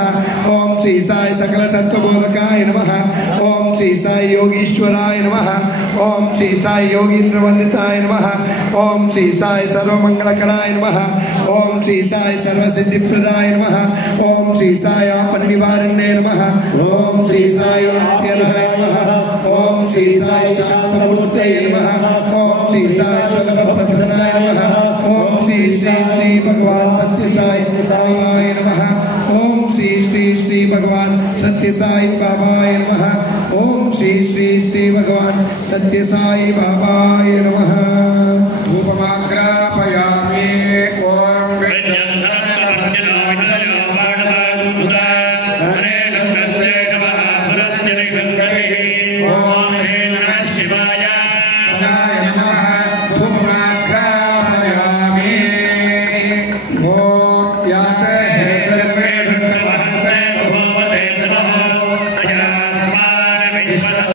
नमः ओम श्री साई सकल तत्वबोधकाय नमः ओम श्री साई योगीश्वराय नमः ओम श्री साई योगींद्र वंदिताय नमः ओम श्री साई सर्वमंगलकराय नमः ओम श्री साई सर्वसिद्धिप्रदाय नमः ओम श्री साई आपन्निवारण्ये नमः ओम श्री साई अत्यनाय नमः ओम श्री साई शांतमूर्तये नमः ओम श्री साई सर्वप्रसन्नाय नमः ओम श्री श्री श्री भगवान सत्य साई साईबाबाय नमः ओम श्री श्री श्री भगवान सत्य साई बाबाय नमः ओम श्री श्री श्री भगवान सत्य साई बाबाय नमः धूपमाग्रापयामि